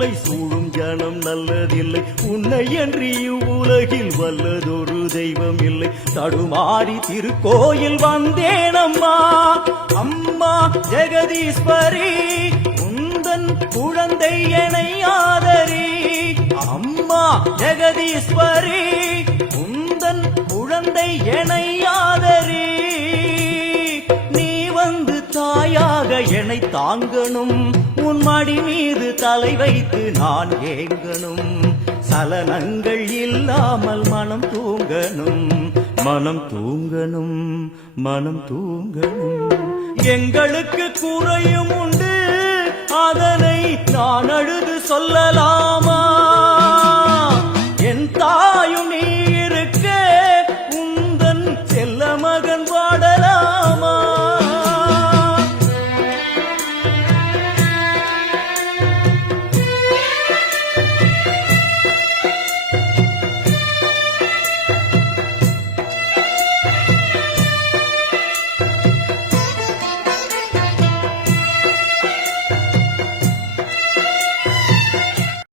இல்லை, சூழும் ஜனம் நல்லதில்லை. உன்னை அன்றி உலகில் வல்லதொரு தெய்வம் இல்லை. தடுமாறி திருக்கோயில் வந்தேனம்மா, அம்மா ஜெகதீஸ்வரி, உந்தன் குழந்தை எனை ஆதரி. அம்மா ஜெகதீஸ்வரி, உந்தன் குழந்தை எனை ஆதரி. நீ வந்து தாயாக என்னை தாங்கணும், உன் மடி மீது தலை வைத்து நான் ஏங்கணும். சலனங்கள் இல்லாமல் மனம் தூங்கணும், மனம் தூங்கணும், மனம் தூங்கணும். எங்களுக்கு குறையும் உண்டு, அதனை நான் அழுது சொல்லலாமா?